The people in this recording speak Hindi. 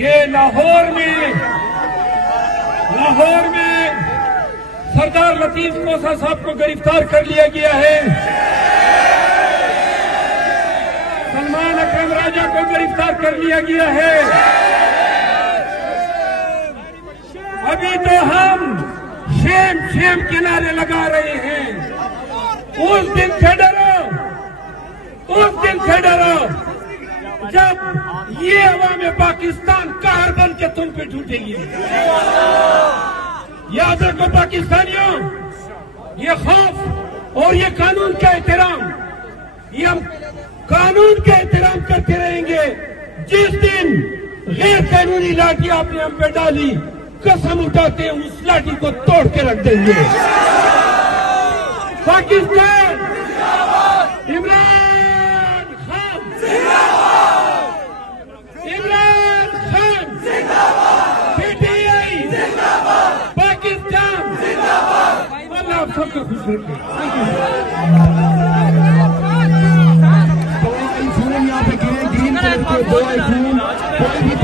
कि लाहौर में सरदार लतीफ कोसा साहब को गिरफ्तार कर लिया गया है, सलमान अकरम राजा को गिरफ्तार कर लिया गया है। अभी तो हम शेम के नारे लगा रहे हैं। उस दिन से डरो जब ये अवाम पाकिस्तान कहर बन के तुम पे टूटेगी। याद रखो पाकिस्तानियों, ये खौफ और ये कानून का एहतराम, ये हम कानून का एहतराम करते रहेंगे। जिस दिन गैर कानूनी लाठी आपने हम पे डाली, कसम उठाते हैं उस लाठी को तोड़ के रख देंगे। पाकिस्तान इमरान खान PTI पाकिस्तान। अल्लाह आप सबको खुश रखे। यहाँ पे ग्रीन कलर के 2 आईफोन, कोई भी